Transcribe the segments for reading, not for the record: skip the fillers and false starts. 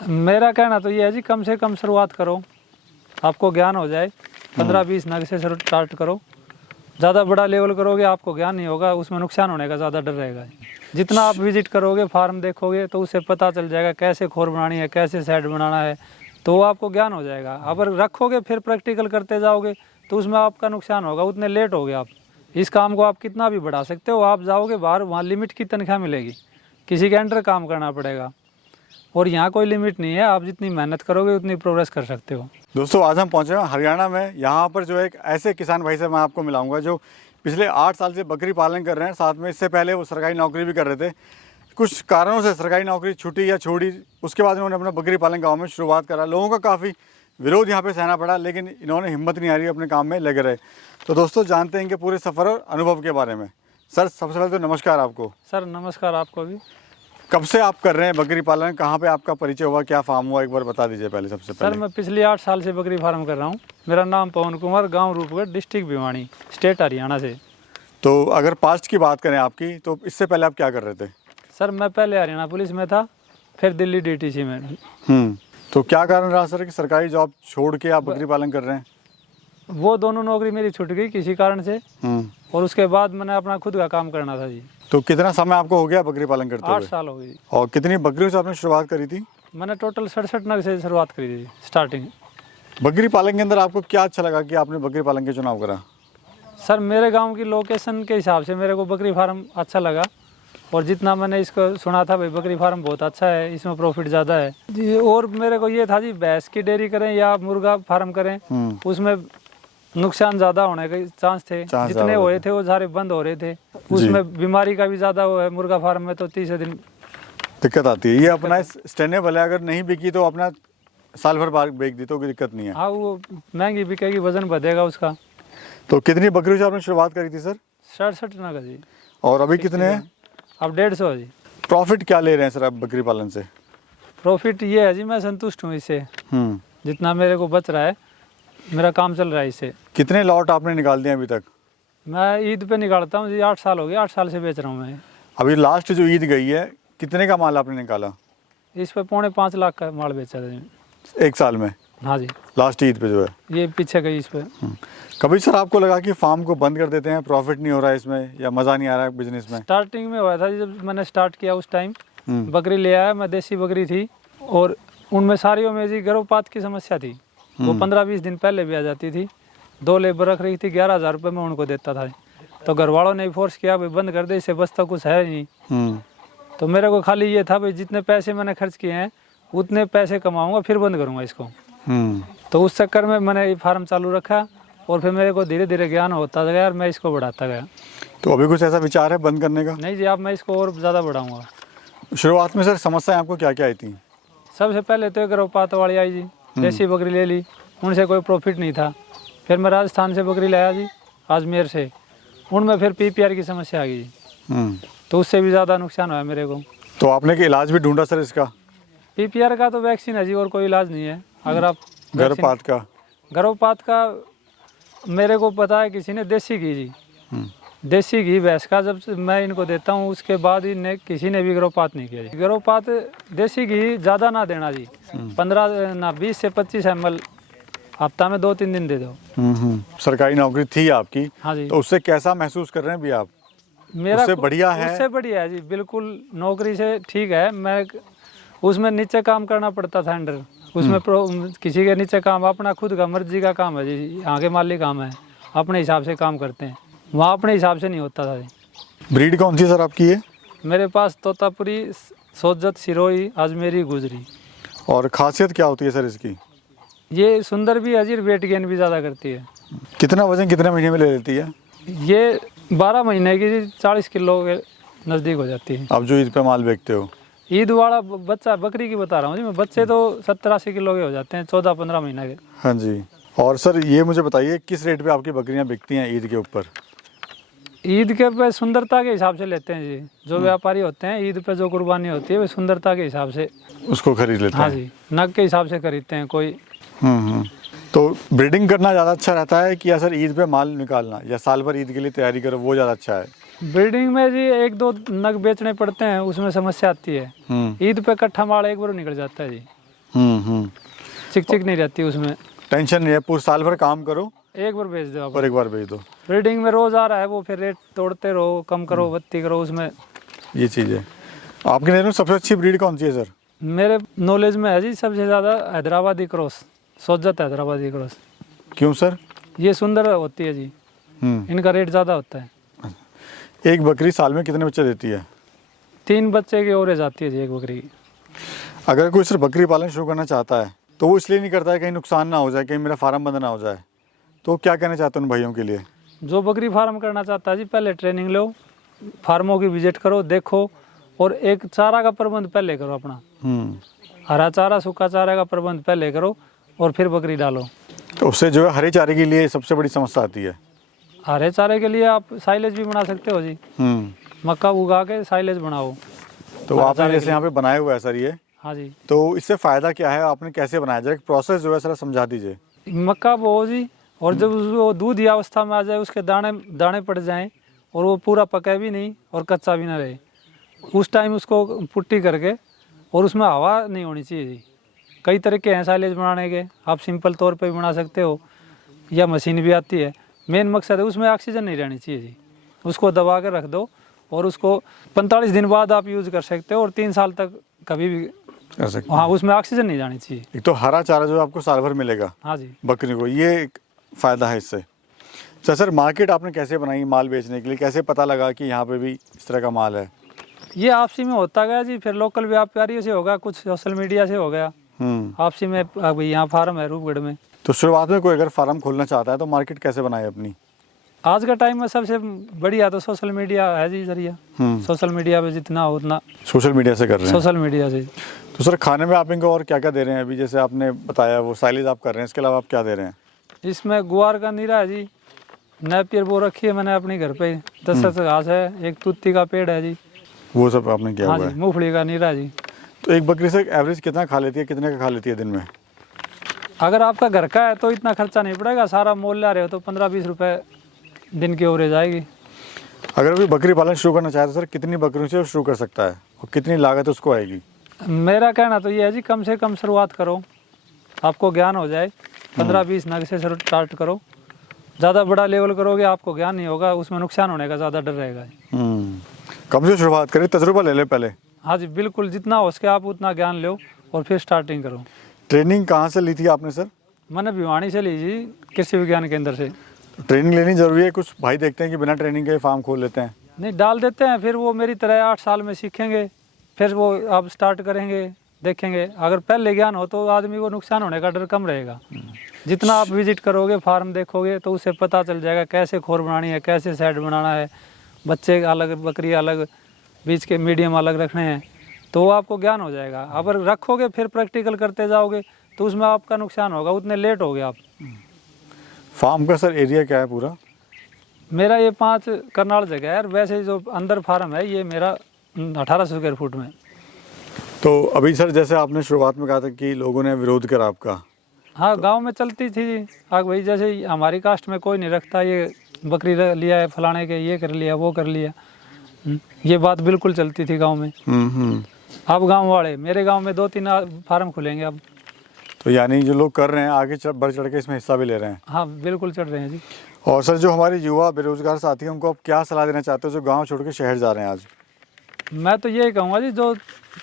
मेरा कहना तो ये है जी, कम से कम शुरुआत करो, आपको ज्ञान हो जाए। 15-20 नग से स्टार्ट करो। ज़्यादा बड़ा लेवल करोगे आपको ज्ञान नहीं होगा, उसमें नुकसान होने का ज़्यादा डर रहेगा। जितना आप विजिट करोगे, फार्म देखोगे, तो उससे पता चल जाएगा कैसे खोर बनानी है, कैसे सेट बनाना है, तो वो आपको ज्ञान हो जाएगा। अगर रखोगे फिर प्रैक्टिकल करते जाओगे तो उसमें आपका नुकसान होगा, उतने लेट हो गए आप। इस काम को आप कितना भी बढ़ा सकते हो, आप जाओगे बाहर, वहाँ लिमिट की तनख्वाह मिलेगी, किसी के अंडर काम करना पड़ेगा। और यहाँ कोई लिमिट नहीं है, आप जितनी मेहनत करोगे उतनी प्रोग्रेस कर सकते हो। दोस्तों आज हम पहुंचे हैं हरियाणा में। यहाँ पर जो एक ऐसे किसान भाई से मैं आपको मिलाऊंगा जो पिछले 8 साल से बकरी पालन कर रहे हैं। साथ में इससे पहले वो सरकारी नौकरी भी कर रहे थे। कुछ कारणों से सरकारी नौकरी छूटी या छोड़ी, उसके बाद इन्होंने अपना बकरी पालन गाँव में शुरुआत करा। लोगों का काफ़ी विरोध यहाँ पे सहना पड़ा, लेकिन इन्होंने हिम्मत नहीं हारी, अपने काम में लगे रहे। तो दोस्तों जानते हैं इनके पूरे सफ़र और अनुभव के बारे में। सर सबसे पहले तो नमस्कार आपको। सर नमस्कार आपको भी। कब से आप कर रहे हैं बकरी पालन, कहाँ पे आपका परिचय हुआ, क्या फार्म हुआ, एक बार बता दीजिए पहले सबसे पहले। सर मैं पिछले 8 साल से बकरी फार्म कर रहा हूँ। मेरा नाम पवन कुमार, गांव रूपगढ़, डिस्ट्रिक्ट भिवानी, स्टेट हरियाणा से। तो अगर पास्ट की बात करें आपकी, तो इससे पहले आप क्या कर रहे थे? सर मैं पहले हरियाणा पुलिस में था, फिर दिल्ली DTC में। तो क्या कारण रहा सर कि सरकारी जॉब छोड़ के आप बकरी पालन कर रहे हैं? वो दोनों नौकरी मेरी छूट गई किसी कारण से, और उसके बाद मैंने अपना खुद का काम करना था जी। तो कितना समय आपको हो गया बकरी पालन करते हुए? 8 साल हो गई। और कितनी बकरियों से आपने शुरुआत करी थी? मैंने टोटल 67 नग से शुरुआत करी थी स्टार्टिंग। बकरी पालन के अंदर आपको क्या अच्छा लगा कि आपने बकरी पालन का चुनाव करा? सर मेरे गांव की लोकेशन के हिसाब से मेरे को बकरी फार्म अच्छा लगा, और जितना मैंने इसको सुना था भाई बकरी फार्म बहुत अच्छा है, इसमें प्रॉफिट ज़्यादा है जी। और मेरे को ये था जी, भैंस की डेयरी करें या मुर्गा फार्म करें, उसमें नुकसान ज़्यादा होने के चांस थे। जितने हुए थे वो सारे बंद हो रहे थे। उसमें बीमारी का भी ज़्यादा वो है। मुर्गा फार्म में तो 30 दिन दिक्कत आती है। ये अपना स्टेनेबल है, अगर नहीं बिकी तो अपना साल भर बाद बेच दी तो कोई दिक्कत नहीं है। हाँ वो महंगी बिकेगी, वजन बढ़ेगा उसका। तो कितनी बकरियों से आपने शुरुआत करी थी सर? 67 नग जी। और अभी कितने हैं? अब 150 जी। प्रॉफिट क्या ले रहे हैं सर आप बकरी पालन से? प्रॉफिट ये है जी, मैं संतुष्ट हूँ इससे। जितना मेरे को बच रहा है, मेरा काम चल रहा है इससे। कितने लॉट आपने निकाल दिए अभी तक? मैं ईद पे निकालता हूँ जी, 8 साल हो गए, 8 साल से बेच रहा हूँ मैं। अभी लास्ट जो ईद गई है, कितने का माल आपने निकाला? इस पे 5.5 लाख का माल बेचा था जी। 1 साल में? हाँ जी, लास्ट ईद पे जो है। ये पीछे गई इस पे। कभी सर आपको लगा कि फार्म को बंद कर देते हैं, प्रॉफिट नहीं हो रहा है इसमें, या मज़ा नहीं आ रहा है बिजनेस में? स्टार्टिंग में हुआ था जी, जब मैंने स्टार्ट किया उस टाइम बकरी ले आया मैं, देसी बकरी थी, और उनमें सारियों में जी गर्भपात की समस्या थी। वो 15-20 दिन पहले भी आ जाती थी। 2 लेबर रख रही थी, 11,000 रुपये में उनको देता था। तो घर वालों ने फोर्स किया भाई बंद कर दे, इससे बचता कुछ है नहीं। तो मेरे को खाली ये था भाई जितने पैसे मैंने खर्च किए हैं उतने पैसे कमाऊंगा, फिर बंद करूंगा इसको। तो उस चक्कर में मैंने ये फार्म चालू रखा, और फिर मेरे को धीरे धीरे ज्ञान होता गया और मैं इसको बढ़ाता गया। तो अभी कुछ ऐसा विचार है बंद करने का? नहीं जी, अब मैं इसको और ज़्यादा बढ़ाऊंगा। शुरुआत में सर समस्याएं आपको क्या क्या आई थी? सबसे पहले तो गर्भपात वाली आई जी, देसी बकरी ले ली, उनसे कोई प्रॉफिट नहीं था। फिर मैं राजस्थान से बकरी लाया जी, अजमेर से, उनमें फिर PPR की समस्या आ गई जी। तो उससे भी ज़्यादा नुकसान हुआ मेरे को। तो आपने कि इलाज भी ढूंढा सर इसका? PPR का तो वैक्सीन है जी, और कोई इलाज नहीं है। अगर आप गर्भपात का मेरे को पता है किसी ने देसी घी जी, देसी घी भैंस का जब मैं इनको देता हूँ उसके बाद इन्हें किसी ने भी गर्भपात नहीं किया जी। गर्भपात देसी घी ज़्यादा ना देना जी, 20 से 25 ml हफ्ता में 2-3 दिन दे दो। सरकारी नौकरी थी आपकी? हाँ जी। तो उससे कैसा महसूस कर रहे हैं अभी आप? मेरा उससे बढ़िया है? उससे बढ़िया है जी, बिल्कुल नौकरी से ठीक है। मैं उसमें नीचे काम करना पड़ता था अंडर, उसमें किसी के नीचे काम, अपना खुद का मर्जी का काम है जी। यहाँ के मालिक काम है, अपने हिसाब से काम करते हैं, वहाँ अपने हिसाब से नहीं होता था जी। ब्रीड कौन सी सर आपकी है? मेरे पास तोतापुरी, सोजत, सिरोही, अजमेरी, गुजरी। और खासियत क्या होती है सर इसकी? ये सुंदर भी है जी, वेट गेन भी ज़्यादा करती है। कितना वजन कितने महीने में ले लेती है? ये 12 महीने की जी 40 किलो के नज़दीक हो जाती है। आप जो ईद पे माल बेचते हो? ईद वाला बच्चा बकरी की बता रहा हूँ जी मैं, बच्चे तो 70-80 किलो के हो जाते हैं 14-15 महीने के। हाँ जी। और सर ये मुझे बताइए किस रेट पे आपकी बकरियां बिकती हैं ईद के ऊपर? ईद के पे सुंदरता के हिसाब से लेते हैं जी। जो व्यापारी होते हैं ईद पे जो कुर्बानी होती है वो सुंदरता के हिसाब से उसको खरीद लेते हैं। हाँ जी, नग के हिसाब से खरीदते हैं कोई। तो ब्रीडिंग करना ज़्यादा अच्छा रहता है कि या सर ईद पे माल निकालना, या साल भर ईद के लिए तैयारी करो वो ज़्यादा अच्छा है? ब्रीडिंग में जी 1-2 नग बेचने पड़ते हैं, उसमें समस्या आती है। ईद पे इकट्ठा माल एक बार निकल जाता है जी। चिक चिक नहीं रहती उसमें, टेंशन नहीं है, पूरे साल भर काम करो एक बार बेच दो आप। और एक बार बेच दो। ब्रीडिंग में रोज आ रहा है वो, फिर रेट तोड़ते रहो, कम करो, बत्ती करो उसमें। ये चीज़ है। आपके नज़र में सबसे अच्छी ब्रीड कौन सी है सर? मेरे नॉलेज में है जी सबसे ज़्यादा हैदराबादी क्रॉस, सोजत हैदराबादी क्रॉस। क्यों सर? ये सुंदर होती है जी, इनका रेट ज़्यादा होता है। एक बकरी साल में कितने बच्चे देती है? 3 बच्चे की ओवरेज आती है जी एक बकरी की। अगर कोई सर बकरी पालन शुरू करना चाहता है तो वो इसलिए नहीं करता है कहीं नुकसान ना हो जाए, कहीं मेरा फार्म बंद ना हो जाए, तो क्या कहना चाहते हैं उन भाइयों के लिए? जो बकरी फार्म करना चाहता है जी, पहले ट्रेनिंग लो, फार्मों की विजिट करो, देखो, और एक चारा का प्रबंध पहले करो अपना। हरा चारा, सूखा चारा का प्रबंध पहले करो और फिर बकरी डालो। तो उससे जो है हरे चारे के लिए सबसे बड़ी समस्या आती है। हरे चारे के लिए आप साइलेज भी बना सकते हो जी, मक्का उगा के साइलेज बनाओ। तो आपने जैसे यहाँ पे बनाया हुआ है सर ये, हाँ जी। तो इससे फ़ायदा क्या है, आपने कैसे बनाया, जरा प्रोसेस जो है सर समझा दीजिए। मक्का बो जी, और जब वो दूध की अवस्था में आ जाए, उसके दाने दाने पड़ जाएं और वो पूरा पके भी नहीं और कच्चा भी ना रहे, उस टाइम उसको पुट्टी करके, और उसमें हवा नहीं होनी चाहिए जी। कई तरीके हैं साइलेज बनाने के, आप सिंपल तौर पे भी बना सकते हो या मशीन भी आती है। मेन मकसद है उसमें ऑक्सीजन नहीं रहनी चाहिए जी, उसको दबा कर रख दो और उसको 45 दिन बाद आप यूज़ कर सकते हो और 3 साल तक कभी भी कर सकते। हाँ, उसमें ऑक्सीजन नहीं जानी चाहिए। एक तो हरा चारा जो आपको साल भर मिलेगा हाँ जी, बकरी को, ये एक फ़ायदा है इससे। तो सर मार्केट आपने कैसे बनाई माल बेचने के लिए, कैसे पता लगा कि यहाँ पे भी इस तरह का माल है? ये आपसी में होता गया जी, फिर लोकल व्यापारियों से होगा, कुछ सोशल मीडिया से हो गया, आपसी में। अभी यहाँ फार्म है रूपगढ़ में। तो शुरुआत में कोई अगर फार्म खोलना चाहता है तो मार्केट कैसे बनाए अपनी? आज का टाइम में सबसे बढ़िया तो सोशल मीडिया है जी जरिया। सोशल मीडिया पे जितना हो उतना सोशल मीडिया से कर रहे हैं। सोशल मीडिया से। तो सर खाने में आप इनको और क्या क्या दे रहे हैं? अभी जैसे आपने बताया वो साइलेज आप कर रहे हैं, इसके अलावा आप क्या दे रहे हैं? इसमें गुआर का नीरा है जी, नेपियर वो रखी है मैंने अपने घर पे, 10 घास है, एक तुत्ती का पेड़ है जी, वो सब आपने किया हाँ हुआ जी, है। मूंगफली का नीरा है जी। तो एक बकरी से एवरेज कितना खा लेती है, कितने का खा लेती है दिन में? अगर आपका घर का है तो इतना खर्चा नहीं पड़ेगा, सारा मोल ला रहे हो तो 15-20 रुपए दिन की ओवरेज आएगी। अगर कोई बकरी पालन शुरू करना चाहे तो सर कितनी बकरियों से शुरू कर सकता है और कितनी लागत उसको आएगी? मेरा कहना तो ये है जी, कम से कम शुरुआत करो, आपको ज्ञान हो जाए, 15-20 नग से स्टार्ट करो। ज़्यादा बड़ा लेवल करोगे आपको ज्ञान नहीं होगा, उसमें नुकसान होने का ज़्यादा डर रहेगा। कम से शुरुआत करें, तजुर्बा ले ले पहले। हाँ जी बिल्कुल, जितना हो सके आप उतना ज्ञान लो और फिर स्टार्टिंग करो। ट्रेनिंग कहाँ से ली थी आपने सर? मैंने भिवानी से ली जी, कृषि विज्ञान केंद्र से। ट्रेनिंग लेनी जरूरी है? कुछ भाई देखते हैं कि बिना ट्रेनिंग के फार्म खोल लेते हैं। नहीं, डाल देते हैं, फिर वो मेरी तरह 8 साल में सीखेंगे, फिर वो आप स्टार्ट करेंगे, देखेंगे। अगर पहले ज्ञान हो तो आदमी को नुकसान होने का डर कम रहेगा। जितना आप विजिट करोगे, फार्म देखोगे, तो उससे पता चल जाएगा कैसे खोर बनानी है, कैसे सेट बनाना है, बच्चे अलग, बकरी अलग, बीच के मीडियम अलग रखने हैं, तो वो आपको ज्ञान हो जाएगा। अगर रखोगे फिर प्रैक्टिकल करते जाओगे तो उसमें आपका नुकसान होगा, उतने लेट हो गए आप। फार्म का सर एरिया क्या है पूरा? मेरा ये 5 करनाल जगह है, वैसे जो अंदर फार्म है ये मेरा 1800 स्क्वायर फुट में। तो अभी सर जैसे आपने शुरुआत में कहा था कि लोगों ने विरोध करा आपका। हाँ, गांव में चलती थी आग भाई, जैसे हमारी कास्ट में कोई नहीं रखता, ये बकरी लिया है फलाने के, ये कर लिया, वो कर लिया, ये बात बिल्कुल चलती थी गांव में। अब गांव वाले, मेरे गांव में 2-3 फार्म खुलेंगे अब। तो यानी जो लोग कर रहे हैं आगे बढ़ चढ़ के इसमें हिस्सा भी ले रहे हैं? हाँ बिल्कुल चढ़ रहे हैं जी। और सर जो हमारे युवा बेरोजगार साथी हैं उनको आप क्या सलाह देना चाहते हो जो गाँव छोड़ के शहर जा रहे हैं आज? मैं तो यही कहूँगा जी, जो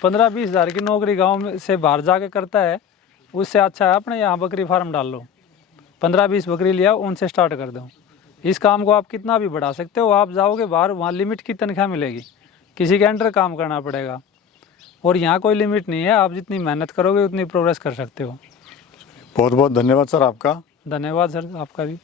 15-20 हज़ार की नौकरी गाँव में से बाहर जाके करता है, उससे अच्छा है अपने यहाँ बकरी फार्म डाल लो। 15-20 बकरी लिया, उनसे स्टार्ट कर दो। इस काम को आप कितना भी बढ़ा सकते हो। आप जाओगे बाहर, वहाँ लिमिट की तनख्वाह मिलेगी, किसी के अंडर काम करना पड़ेगा, और यहाँ कोई लिमिट नहीं है, आप जितनी मेहनत करोगे उतनी प्रोग्रेस कर सकते हो। बहुत बहुत धन्यवाद सर आपका। धन्यवाद सर आपका भी।